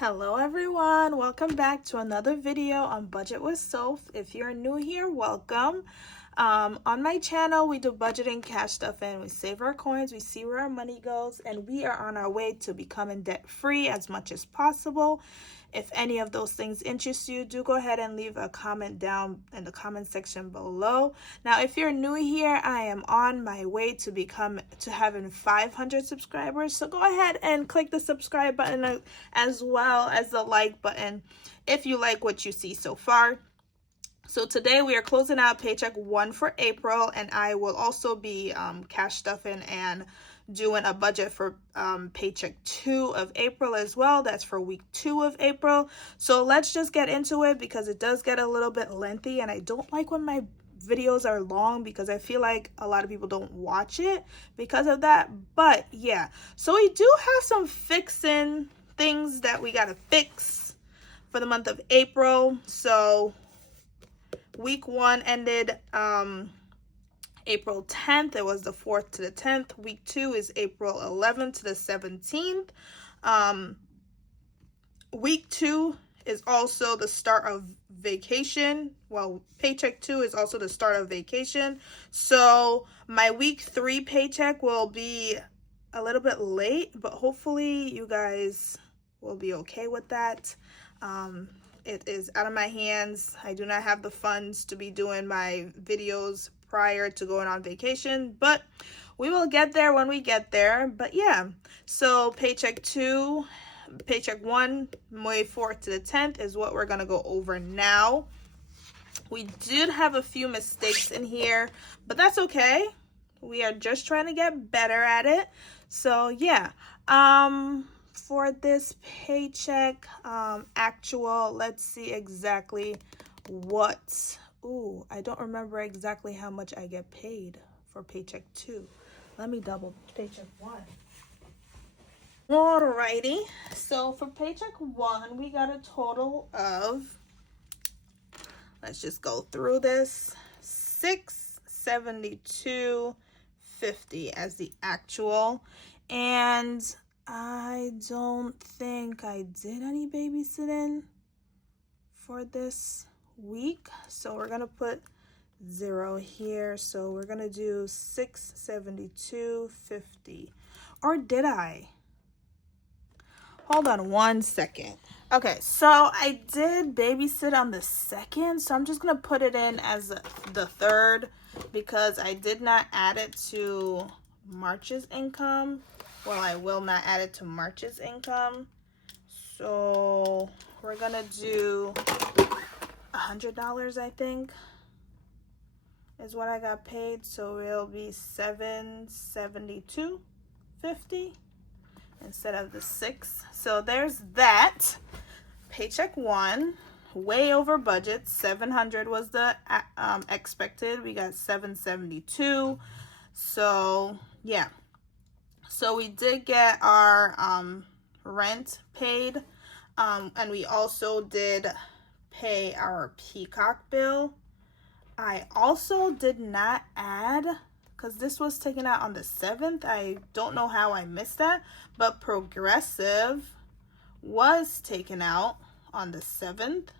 Hello everyone, welcome back to another video on Budget with Soph. If you're new here, welcome. On my channel, we do budgeting, cash stuff, and we save our coins, we see where our money goes, and we are on our way to becoming debt-free as much as possible. If any of those things interest you, do go ahead and leave a comment down in the comment section below. Now, if you're new here, I am on my way to having 500 subscribers. So go ahead and click the subscribe button as well as the like button if you like what you see so far. So today we are closing out Paycheck 1 for April, and I will also be cash stuffing and doing a budget for Paycheck 2 of April as well. That's for week 2 of April. So let's just get into it because it does get a little bit lengthy, and I don't like when my videos are long because I feel like a lot of people don't watch it because of that. But yeah, so we do have some fixing things that we gotta fix for the month of April. So week 1 ended April 10th. It was the 4th to the 10th. Week 2 is April 11th to the 17th. Week 2 is also the start of vacation. Well, Paycheck 2 is also the start of vacation. So my week 3 paycheck will be a little bit late, but hopefully you guys will be okay with that. It is out of my hands. I do not have the funds to be doing my videos prior to going on vacation, but we will get there when we get there. But yeah, so Paycheck 1, May 4th to the 10th is what we're going to go over now. We did have a few mistakes in here, but that's okay. We are just trying to get better at it. So yeah, for this paycheck actual, let's see exactly what, I don't remember exactly how much I get paid for Paycheck 2. Let me double Paycheck 1. Alrighty, so for Paycheck 1, we got a total of, let's just go through this, $672.50 as the actual. And I don't think I did any babysitting for this week, so we're gonna put 0 here. So we're gonna do $672.50, or did I? Hold on one second. Okay, so I did babysit on the 2nd, so I'm just gonna put it in as the 3rd because I did not add it to March's income. Well, I will not add it to March's income. So we're gonna do $100, I think, is what I got paid. So it'll be $772.50 instead of the 6. So there's that. Paycheck 1, way over budget. 700 was the expected. We got 772. So yeah. So we did get our rent paid, and we also did pay our Peacock bill. I also did not add, because this was taken out on the 7th. I don't know how I missed that, but Progressive was taken out on the 7th,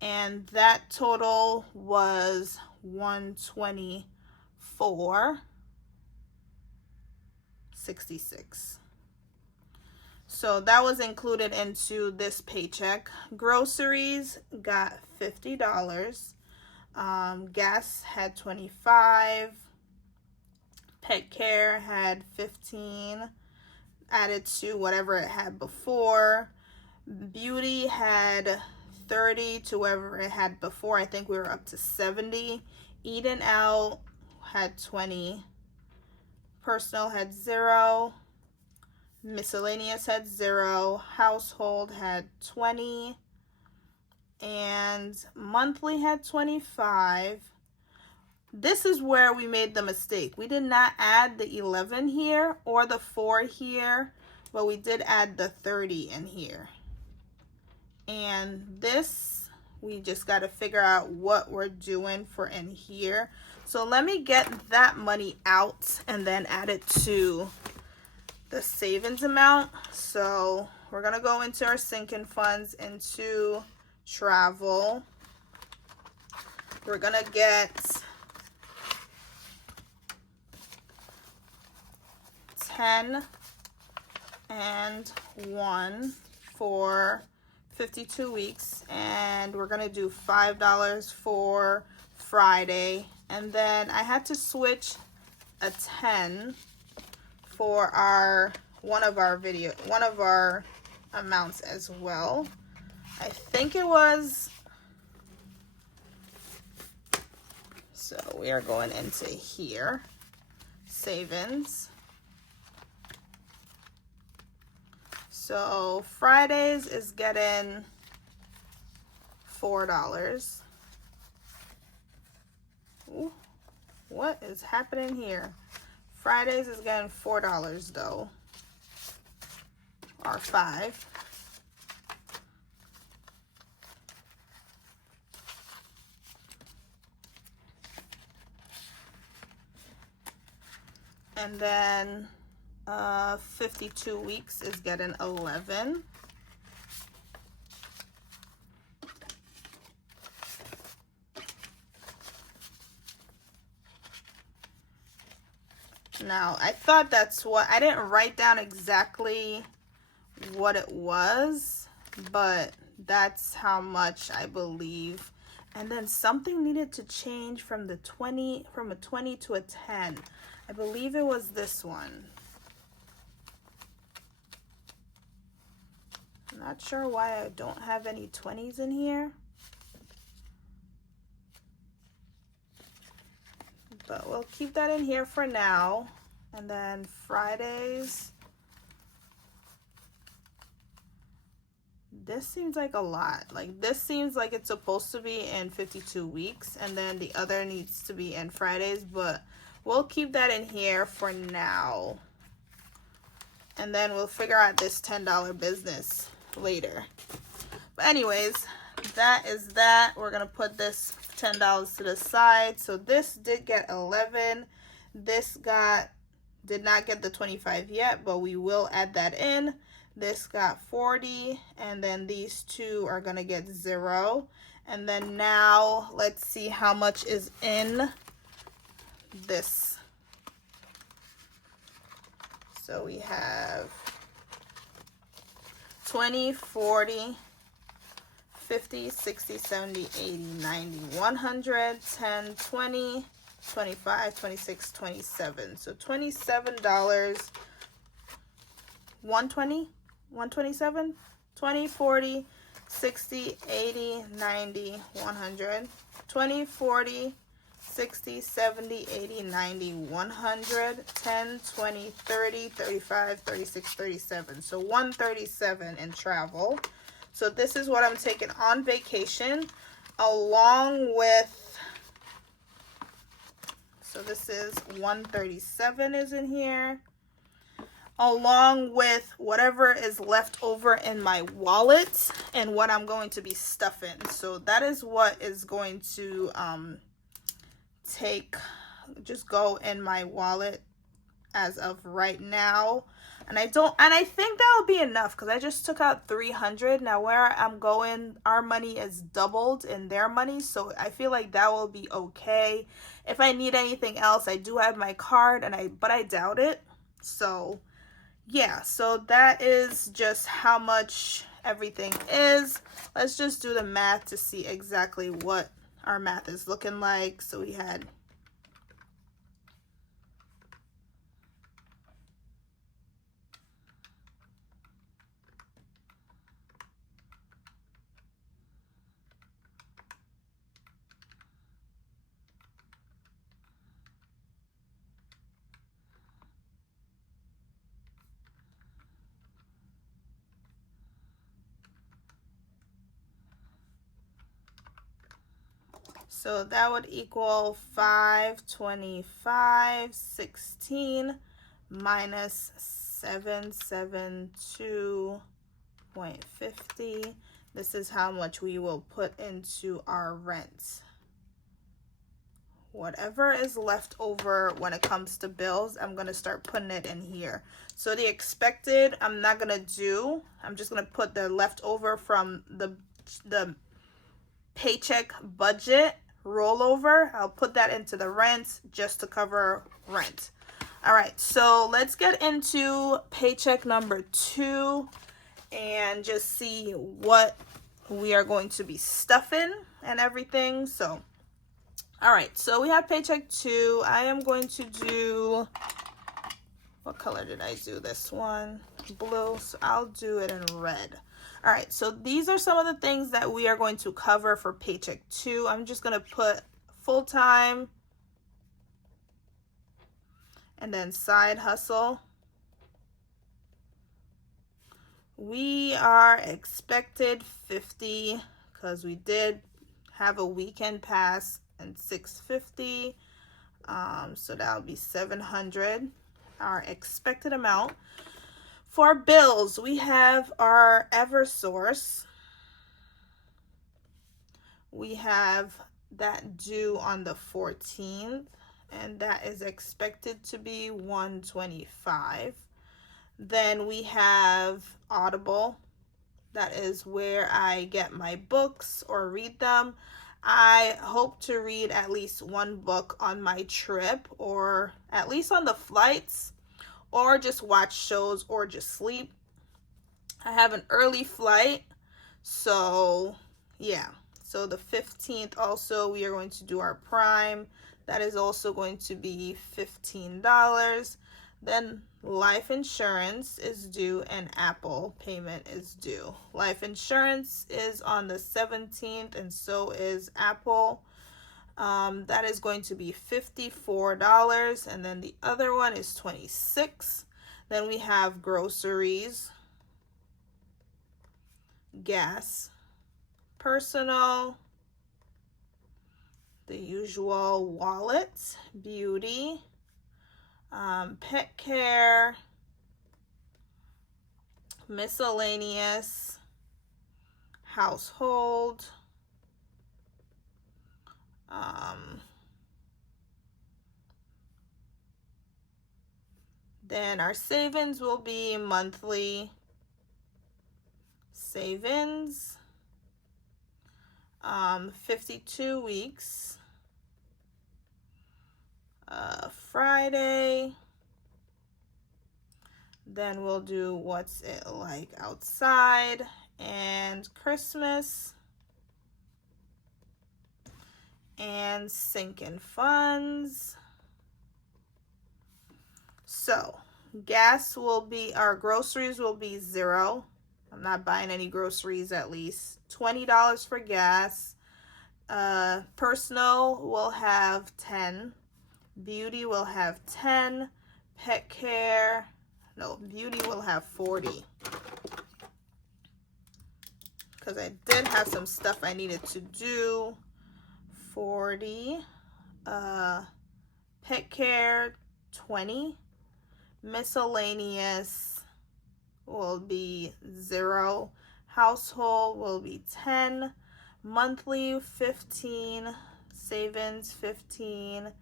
and that total was $124.66. So that was included into this paycheck. Groceries got $50. Gas had $25. Pet care had $15 added to whatever it had before. Beauty had $30 to whatever it had before. I think we were up to $70. Eating out had $20. Personal had $0. Miscellaneous had $0. Household had $20. And monthly had $25. This is where we made the mistake. We did not add the 11 here or the 4 here, but we did add the 30 in here. And this, we just got to figure out what we're doing for in here. So let me get that money out and then add it to the savings amount. So we're gonna go into our sinking funds, into travel. We're gonna get 10 and 1 for 52 weeks, and we're gonna do $5 for Friday, and then I had to switch a 10 for one of our amounts as well. I think it was, so we are going into here, savings. So Fridays is getting $4. Ooh, what is happening here? Fridays is getting $4 though, or 5. And then 52 weeks is getting 11. Now, I thought that's what, I didn't write down exactly what it was, but that's how much I believe. And then something needed to change from a 20 to a 10. I believe it was this one. I'm not sure why I don't have any 20s in here. But we'll keep that in here for now. And then Fridays. This seems like a lot. Like, this seems like it's supposed to be in 52 weeks. And then the other needs to be in Fridays. But we'll keep that in here for now. And then we'll figure out this $10 business later. But anyways, that is that. We're going to put this $10 to the side. So this did get 11. This did not get the 25 yet, but we will add that in. This got 40, and then these two are going to get 0. And then now let's see how much is in this. So we have 20, 40, 50, 60, 70, 80, 90, 100, 10, 20, 25, 26, 27. So $27, 120, 127, 20, 40, 60, 80, 90, 100, 20, 40, 60, 70, 80, 90, 100, 10, 20, 30, 35, 36, 37. So 137 in travel. So this is what I'm taking on vacation, along with, so this is 137 is in here, along with whatever is left over in my wallet and what I'm going to be stuffing. So that is what is going to just go in my wallet as of right now. And I think that'll be enough because I just took out 300. Now where I'm going, our money is doubled in their money, so I feel like that will be okay. If I need anything else, I do have my card, but I doubt it. So yeah, so that is just how much everything is. Let's just do the math to see exactly what our math is looking like. So we had so that would equal 525.16 minus 772.50. This is how much we will put into our rent. whatever is left over when it comes to bills, I'm going to start putting it in here. So the expected, I'm not going to do. I'm just going to put the leftover from the paycheck budget rollover. I'll put that into the rent just to cover rent. All right, so let's get into paycheck number 2 and just see what we are going to be stuffing and everything. So all right, so we have paycheck 2. I am going to do, what color did I do this one? Blue, so I'll do it in red. All right, so these are some of the things that we are going to cover for paycheck 2. I'm just going to put full-time and then side hustle. We are expected 50 because we did have a weekend pass and $650, so that'll be $700, our expected amount. For bills, we have our Eversource. We have that due on the 14th, and that is expected to be $125. Then we have Audible. That is where I get my books or read them. I hope to read at least one book on my trip, or at least on the flights, or just watch shows or just sleep. I have an early flight, so yeah. So the 15th also, we are going to do our Prime. That is also going to be $15. Then life insurance is due and Apple payment is due. Life insurance is on the 17th and so is Apple. That is going to be $54, and then the other one is $26. Then we have groceries, gas, personal, the usual wallet, beauty, pet care, miscellaneous, household, then our savings will be monthly savings, 52 weeks, Friday. Then we'll do what's it like outside and Christmas and sinking funds. So gas will be, our groceries will be $0. I'm not buying any groceries, at least $20 for gas. Personal will have 10. Beauty will have 10. Pet care, no, beauty will have 40. Because I did have some stuff I needed to do. 40. Pet care, 20. Miscellaneous will be 0. Household will be 10. Monthly, 15. Savings, 15.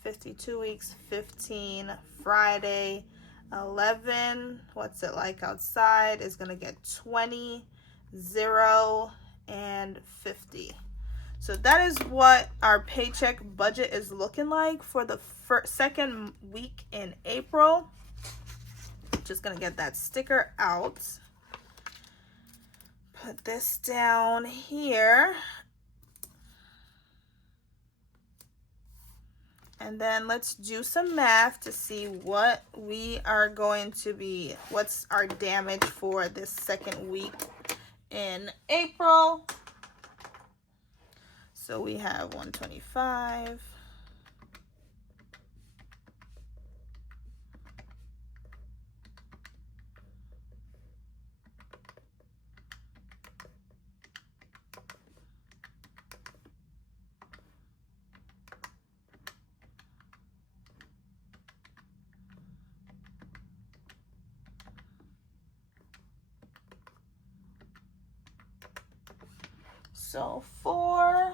52 weeks, 15. Friday, 11. What's it like outside is going to get 20, 0, and 50. So that is what our paycheck budget is looking like for the second week in April. Just going to get that sticker out. Put this down here. And then let's do some math to see what we are going to be, what's our damage for this second week in April. So we have 125. So for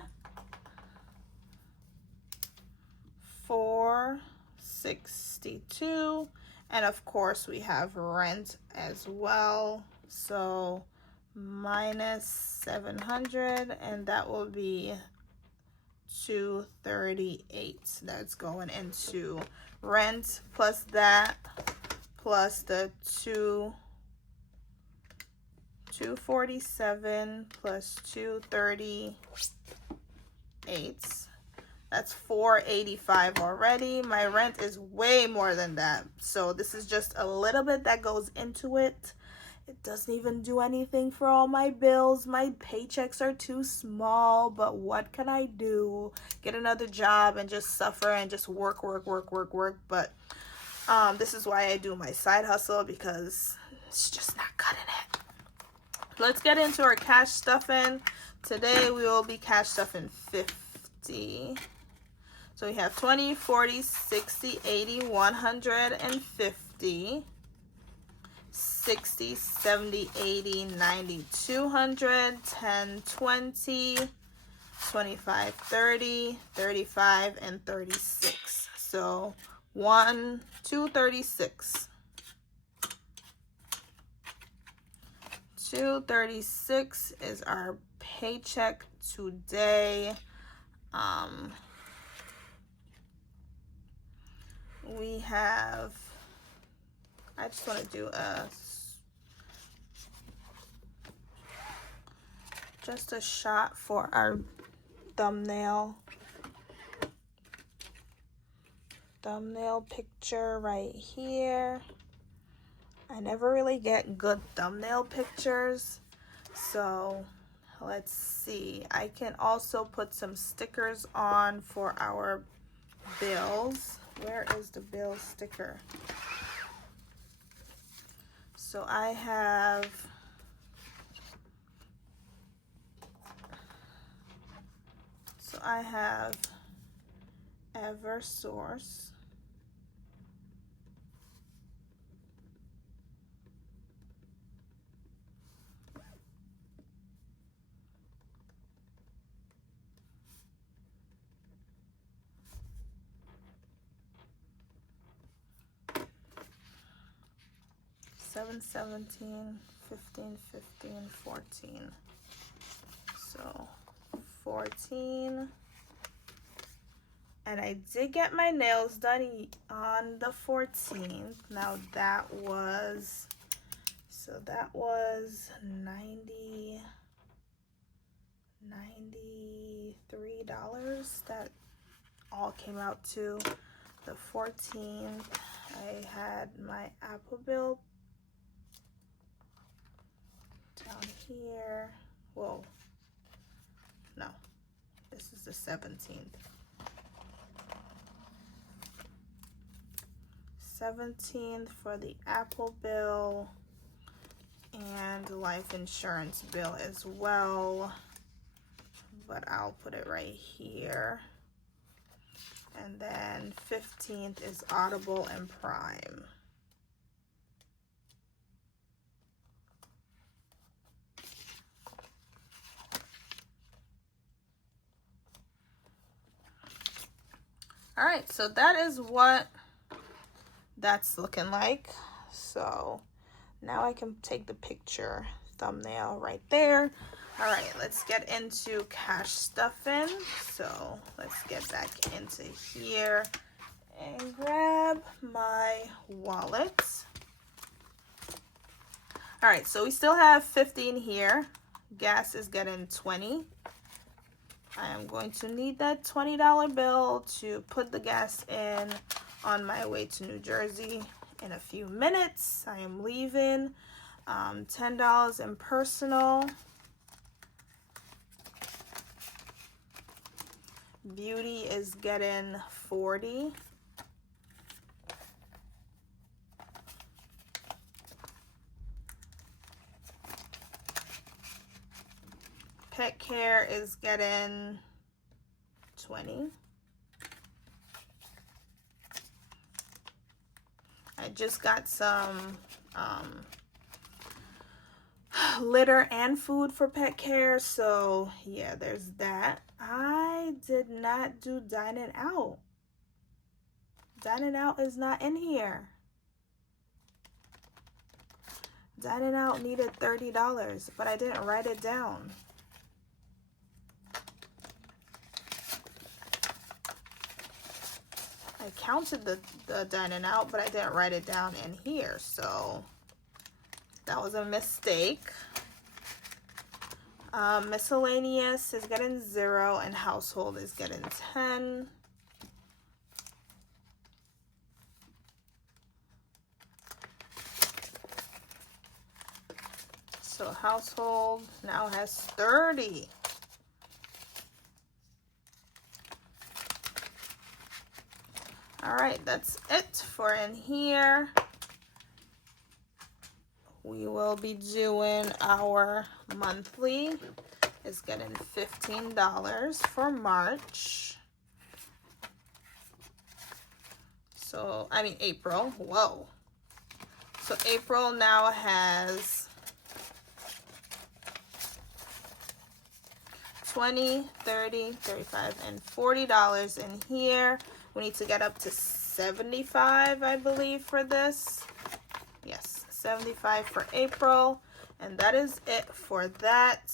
$62. And of course we have rent as well. So minus 700, and that will be 238. That's going into rent, plus that, plus the 247 plus 238. That's 485 already. My rent is way more than that. So this is just a little bit that goes into it. It doesn't even do anything for all my bills. My paychecks are too small, but what can I do? Get another job and just suffer and just work. But this is why I do my side hustle, because it's just not cutting it. Let's get into our cash stuffing. Today we will be cash stuffing 50. So we have 20, 40, 60, 80, 150. 60, 70, 80, 90, 200, 10, 20, 25, 30, 35, and 36. So 236. 236 is our paycheck today. We have, I just want to do just a shot for our thumbnail picture right here. I never really get good thumbnail pictures, so let's see. I can also put some stickers on for our bills. Where is the bill sticker? So I have Eversource. $7, $17, $15, $15, $14. So 14. And I did get my nails done on the 14th. Now that was, so that was $93. That all came out to the 14th. I had my Apple bill down here. Whoa, no, this is the 17th. 17th for the Apple bill and life insurance bill as well, but I'll put it right here. And then 15th is Audible and Prime. All right, so that is what that's looking like. So now I can take the picture thumbnail right there. All right, let's get into cash stuffing. So let's get back into here and grab my wallet. All right, so we still have 15 here. Gas is getting 20. I am going to need that $20 bill to put the gas in on my way to New Jersey in a few minutes. I am leaving. $10 in personal. Beauty is getting 40. Pet care is getting 20. I just got some litter and food for pet care, so yeah, there's that. I did not do dining out. Dining out is not in here. Dining out needed $30, but I didn't write it down. I counted the dining out, but I didn't write it down in here, so that was a mistake. Miscellaneous is getting 0 and household is getting 10. So household now has 30. All right, that's it for in here. We will be doing our monthly. It's getting $15 for March. So, I mean April. Whoa. So April now has 20, 30, 35, and $40 in here. We need to get up to 75, I believe, for this. Yes, 75 for April. And that is it for that.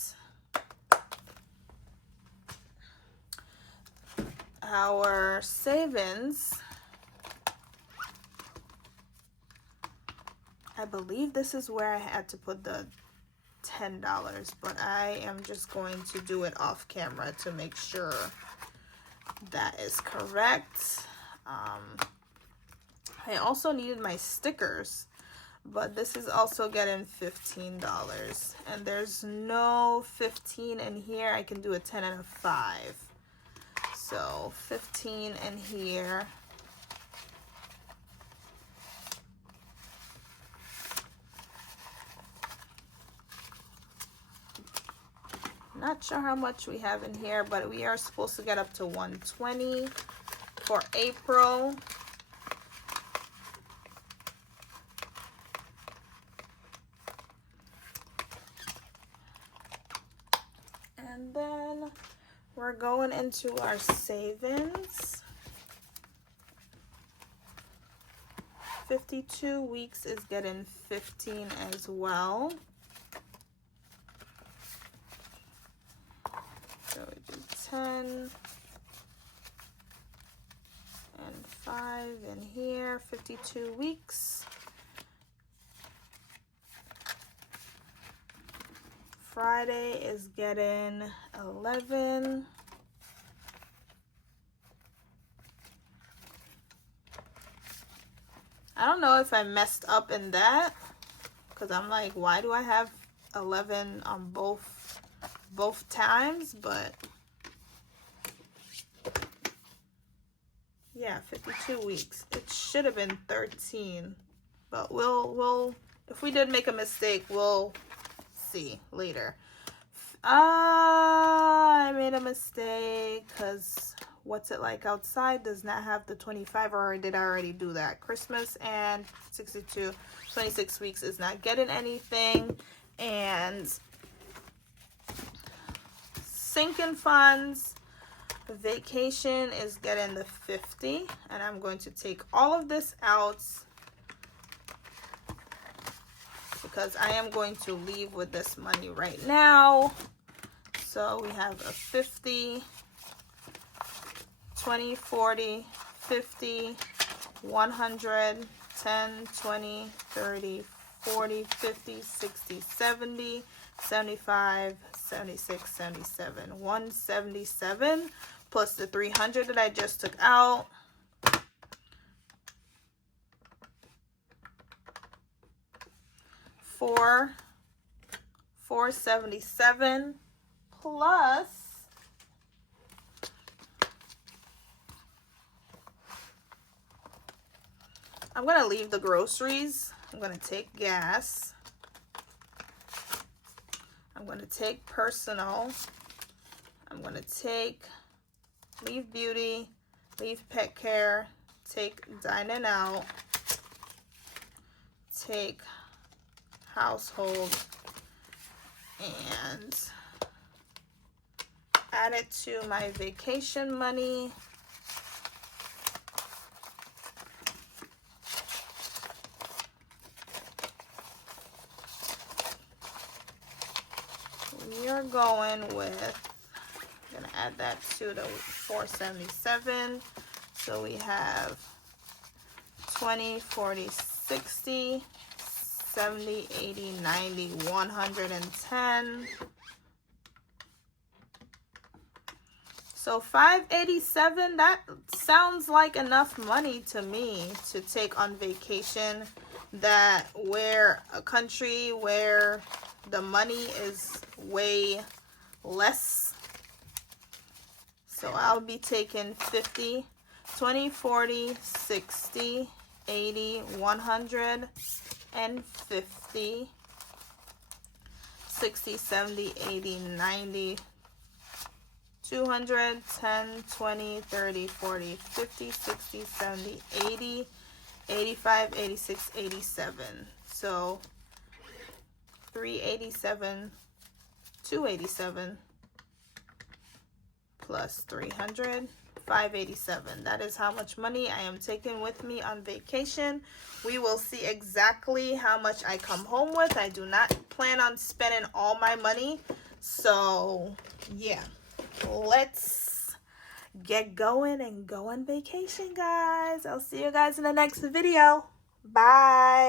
Our savings, I believe this is where I had to put the $10, but I am just going to do it off camera to make sure that is correct. I also needed my stickers, but this is also getting $15, and there's no 15 in here. I can do a 10 and a 5, so 15 in here. Not sure how much we have in here, but we are supposed to get up to 120 for April. And then we're going into our savings. 52 weeks is getting 15 as well. So we do 10 and 5 in here, 52 weeks. Friday is getting 11. I don't know if I messed up in that, because I'm like, why do I have 11 on both times? But yeah, 52 weeks. It should have been 13, but we'll if we did make a mistake, we'll see later. I made a mistake because What's It Like Outside does not have the 25, or did I already do that? Christmas and 26 weeks is not getting anything. And sinking funds, vacation is getting the 50, and I'm going to take all of this out because I am going to leave with this money right now. So we have a 50, 20, 40, 50, 100, 10, 20, 30, 40, 50, 60, 70, 75, 76, 77, 177 plus the 300 that I just took out. $477 plus I'm going to leave the groceries. I'm going to take gas. I'm going to take personal. I'm going to leave beauty, leave pet care, take dining out, take household, and add it to my vacation money. are going with, I'm gonna add that to the 477. So we have 20, 40, 60, 70, 80, 90, 110. So 587, that sounds like enough money to me to take on vacation, that where a country where the money is way less. So I'll be taking 50, 20, 40, 60, 80, 100, and 50, 60, 70, 80, 90, 200, 10, 20, 30, 40, 50, 60, 70, 80, 85, 86, 87. So 387, 287 plus 300, 587. That is how much money I am taking with me on vacation. We will see exactly how much I come home with. I do not plan on spending all my money. So yeah, let's get going and go on vacation, guys. I'll see you guys in the next video. Bye.